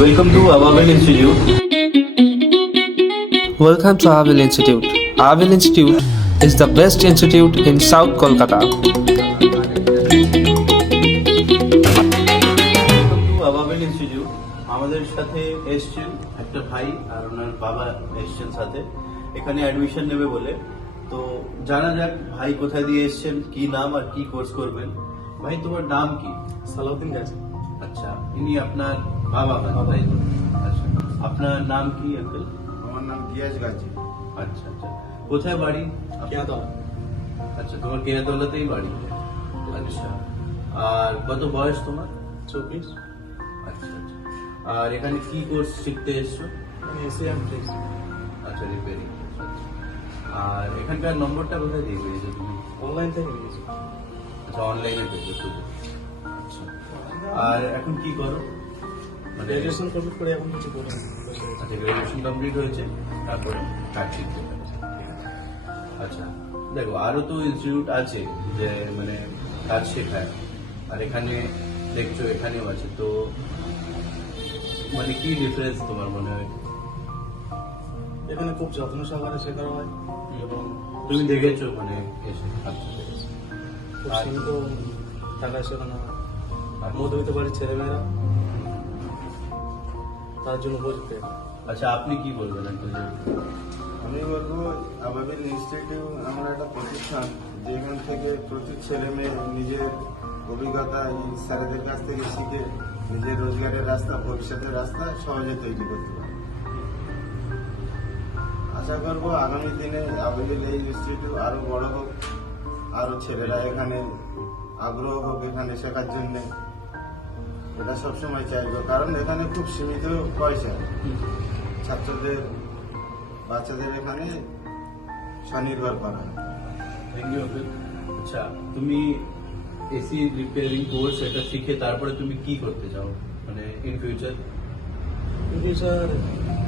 Welcome to Abavel Institute. Welcome to Avil Institute. Avil Institute is the best institute in South Kolkata. Welcome to Abavel Institute. আমাদের সাথে এসছেন একটা ভাই আর ওনার বাবা এসছেন সাথে এখানে অ্যাডমিশন নেবে বলে তো জানা যাক ভাই কোথায় দিয়ে এসছেন কি নাম আর কি কোর্স করবেন ভাই তোমার নাম কি সালাউদ্দিন গাজী আচ্ছা ইনি আপনার বাবা তাই আচ্ছা আপনার নাম কি আঙ্কেল? আমার নাম গিয়াস গাজী। আচ্ছা আচ্ছা। কোথায় বাড়ি? কেয়াতলা। আচ্ছা তোমার কেয়াতলাতেই বাড়ি? আচ্ছা। আর কত বয়স তোমার? চব্বিশ? আচ্ছা আচ্ছা। আর এখানে কি কোর্স শিখতে এসছো? এসিএম আচ্ছা রিপেয়ারিং আর এখানকার নম্বরটা কোথায় দিয়ে পেয়েছ তুমি? অনলাইন থেকে আচ্ছা অনলাইনে পেয়েছ আচ্ছা। আর এখন কি করো? গ্র্যাজুয়েশন কমপ্লিট করে এখন কিছু করি আচ্ছা গ্রাজুয়েশন কমপ্লিট হয়েছে তারপরে আছে। আচ্ছা দেখো আরও তো ইনস্টিটিউট আছে যে মানে কাজ শেখায় আর এখানে দেখছ এখানেও আছে তো মানে কি ডিফারেন্স তোমার মনে হয় এখানে খুব যত্ন সহকারে শেখানো হয় এবং তুমি দেখেছ মানে আচ্ছা। খুব সীমিত টাকায় শেখানো হয় আর মধ্যবিত্ত বাড়ির ছেলেমেয়েরা তার জন্য উপযুক্ত আচ্ছা আপনি কি বলবেন একটু আমি বলব আবাবিল ইনস্টিটিউট আমার একটা প্রতিষ্ঠান যেখান থেকে প্রতি ছেলে মেয়ে নিজের অভিজ্ঞতা এই স্যারেদের কাছ থেকে শিখে নিজের রোজগারের রাস্তা ভবিষ্যতের রাস্তা সহজে তৈরি করতে পারে আশা করব আগামী দিনে আবাবিল এই ইনস্টিটিউট আরও বড় হোক আরও ছেলেরা এখানে আগ্রহ হোক এখানে শেখার জন্য। এটা সবসময় চাইব কারণ এখানে খুব সীমিত পয়সা। ছাত্রদের বাচ্চাদের এখানে স্বনির্ভর করা। থ্যাংক ইউ আচ্ছা তুমি এসি রিপেয়ারিং কোর্স এটা শিখে তারপরে তুমি কি করতে চাও? মানে ইন ফিউচার ইন ফিউচার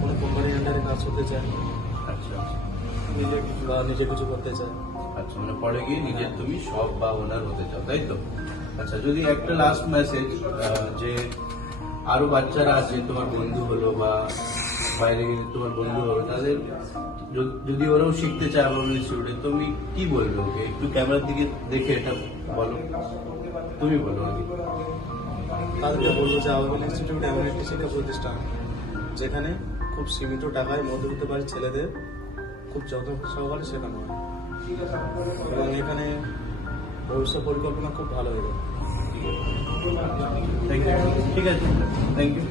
কোনো কোম্পানির আন্ডারে কাজ করতে চায় আচ্ছা। নিজে বা নিজে কিছু করতে চায় আচ্ছা মানে পরে গিয়ে নিজের তুমি সব বা ওনার হতে চাও তাই তো? আচ্ছা যদি একটা লাস্ট মেসেজ যে আরও বাচ্চারা আছে, তোমার বন্ধু হলো বা বাইরে গিয়ে তোমার বন্ধু হলো, তাদের যদি ওরাও শিখতে চায় আমার ইনস্টিটিউটে তুমি কি বলবে ওকে? একটু ক্যামেরার দিকে দেখে এটা বলো। তুমি বলো আগে। তাদেরকে বলব যে আবাবিল ইনস্টিটিউট এমন একটি শিক্ষা প্রতিষ্ঠান যেখানে খুব সীমিত টাকায় মধ্যবিত্ত বাড়ির ছেলেদের, খুব যত্ন সহকারে শেখানো হয়। এবং এখানে ভবিষ্যৎ পরিকল্পনা খুব ভালো হয়ে ইউ ঠিক আছে। Thank you